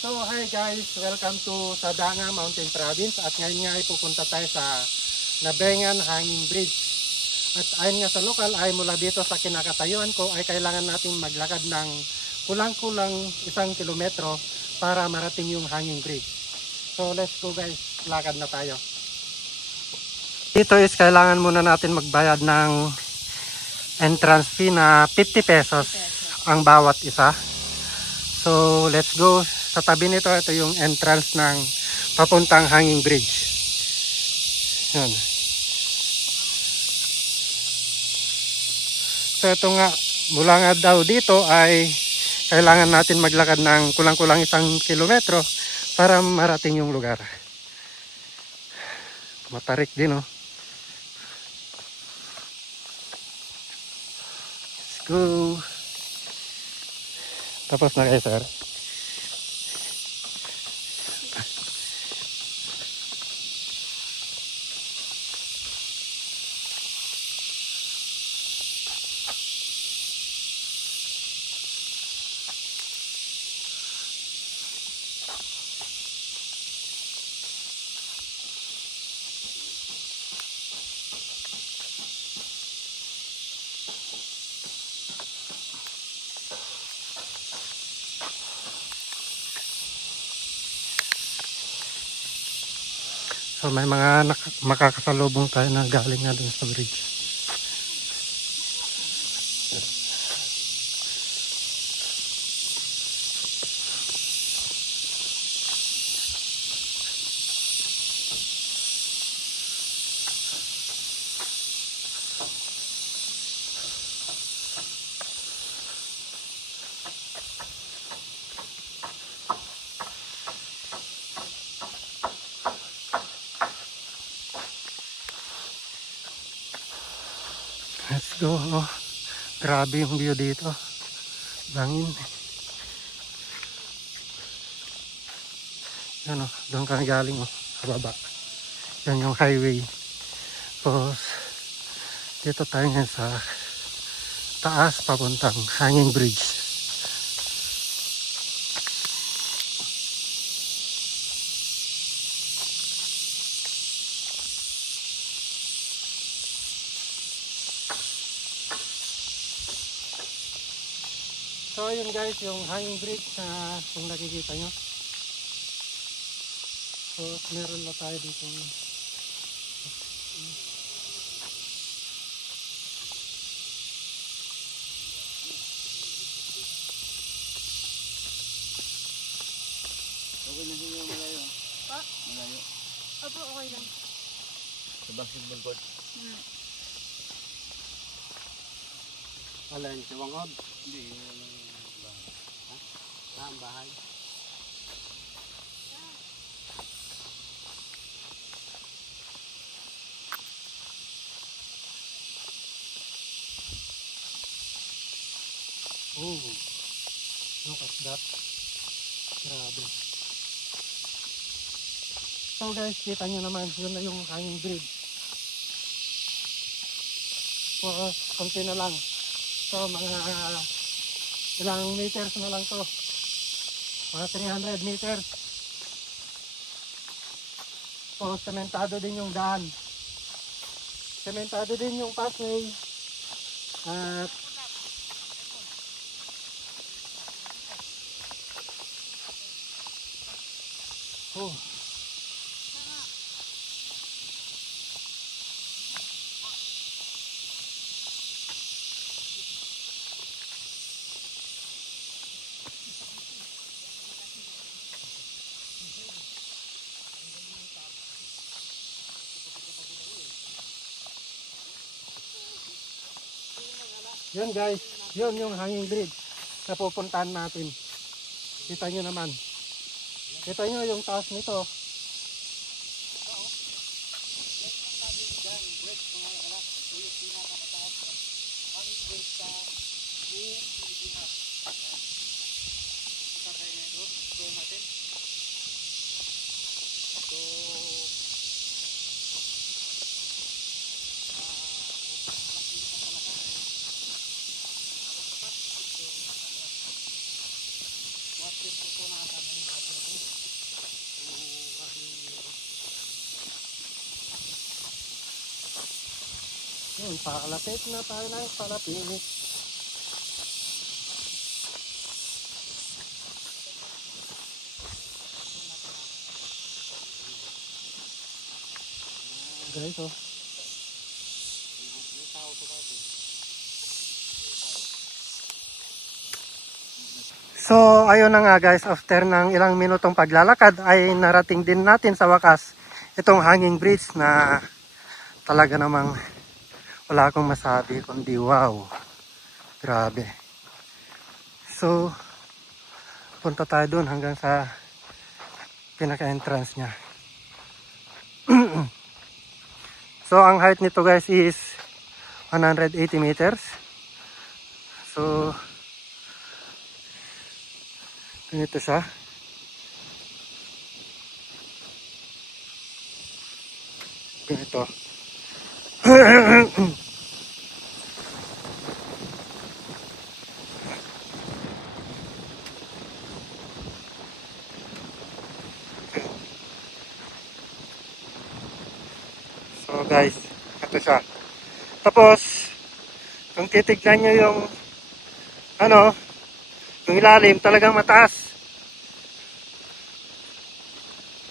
So hi guys, welcome to Sadanga Mountain Province at ngayon nga ay pupunta tayo sa Nabengan Hanging Bridge. At ayon nga sa lokal ay mula dito sa kinakatayuan ko ay kailangan nating maglakad ng kulang-kulang 1 kilometro para marating yung hanging bridge. So let's go guys, lakad na tayo. Dito is kailangan muna natin magbayad ng entrance fee na 50 pesos ang bawat isa. So let's go. Sa tabi nito, ito yung entrance ng papuntang hanging bridge. Yan. So ito nga, mula nga daw dito ay kailangan natin maglakad ng kulang-kulang 1 kilometro para marating yung lugar. Matarik din, oh. Let's go. Tapos na kayo, sir. So may mga makakasalubong tayo na galing nga dun sa bridge. Let's go. Oh, grabe yung view dito. Langin. Yan, oh, doon ka galing, oh, sa baba. Yan yung highway. Tapos dito tayo ngayon sa taas papuntang hanging bridge. So ayun guys, yung hanging bridge na kung nakikita nyo. So meron na tayo dito. Okay na siya malayo. Pa? Malayo. Opo, okay lang. Sa basketball court. Alin, si Wangod. Hindi, yung bahay. Ha? Saan bahay? Oh, look at that. Grabe. So guys, kita nyo naman, yun na yung hanging bridge. So, konti na lang. So, mga ilang meters na lang to. Mga 300 meters. So, sementado din yung daan. Sementado din yung pathway. At oh. Yun guys, yun yung hanging bridge na pupuntahan natin. Kita nyo naman. Kita nyo yung taas nito. What is ito natin? Yun, palapit na tayo ng palapit. Guys, oh. So, ayun na nga guys, after ng ilang minutong paglalakad ay narating din natin sa wakas itong hanging bridge na talaga namang wala akong masabi kundi wow. Grabe. So, punta tayo dun hanggang sa pinaka-entrance niya. So, ang height nito guys is 180 meters. So, ganito siya. Ganito. So guys, ito siya. Tapos, kung titignan nyo yung ano, yung ilalim talagang mataas.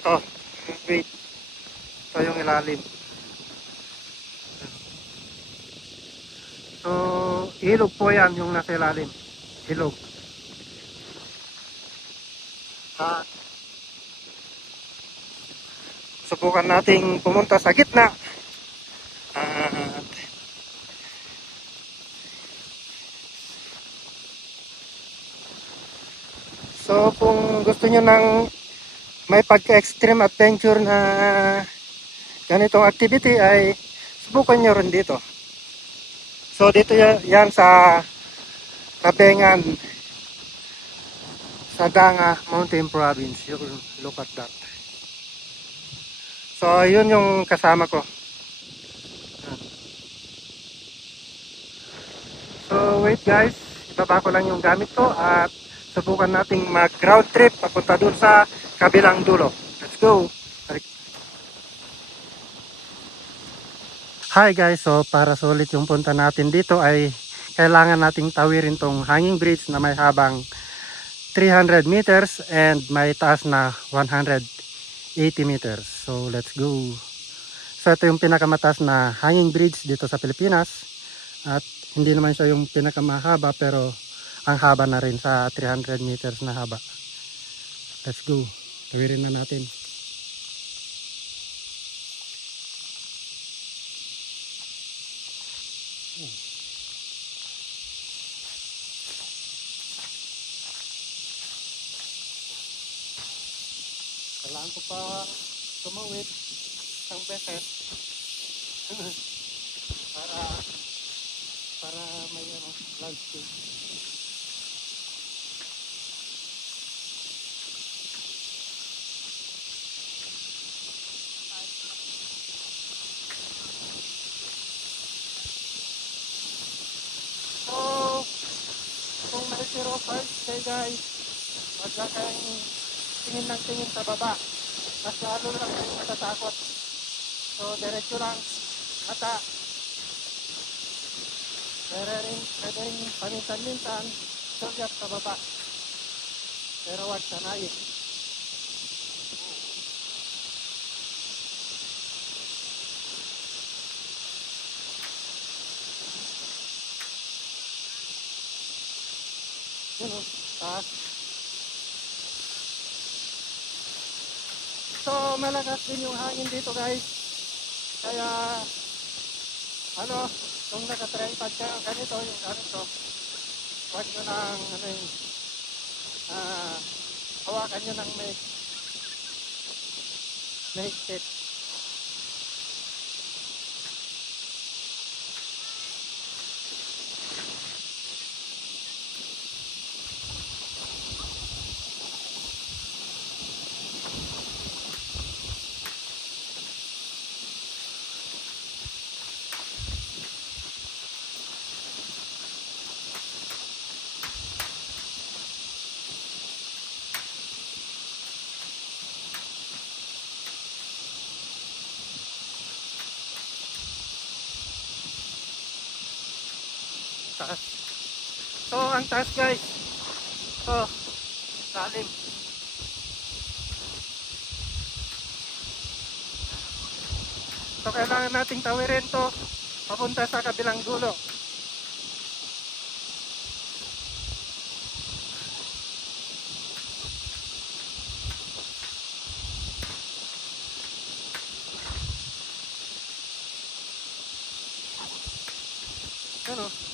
Ito, wait. Ito yung ilalim. So, ilog po yan yung nasa ilalim. Ilog. At, subukan nating pumunta sa gitna. At, so, kung gusto nyo ng may pagka-extreme adventure na ganitong activity ay subukan nyo rin dito. So, dito yan sa Kabengan, sa Danga Mountain Province. Look at that. So, yun yung kasama ko. So, wait guys. Ibaba ko lang yung gamit ko at subukan nating mag-road trip papunta dun sa kabilang dulo. Let's go! Hi guys, so para sulit yung punta natin dito ay kailangan nating tawirin tong hanging bridge na may habang 300 meters and may taas na 180 meters. So let's go. So ito yung pinakamataas na hanging bridge dito sa Pilipinas at hindi naman siya yung pinakamahaba pero ang haba na rin sa 300 meters na haba. Let's go. Tawirin na natin. Kailangan ko pa tumawid isang beses para may landscape. So, kung may 05 kayo guys, wag lang kayong tingin ng tingin sa baba. Mas lalo lang kayo matatakot. So, diretso lang. Mata. Pwede rin paminsan-minsan sugat sa baba. Pero wag sanayin. Yun o, taas. So, malakas din yung hangin dito guys. Kaya, kung naka-tripod kayo ganito, yung ganito, wag nyo nang, hawakan nyo ng mahigpit. taas. So, ang taas guys. So, lalim. So, kailangan nating tawirin to papunta sa kabilang dulo. Ano?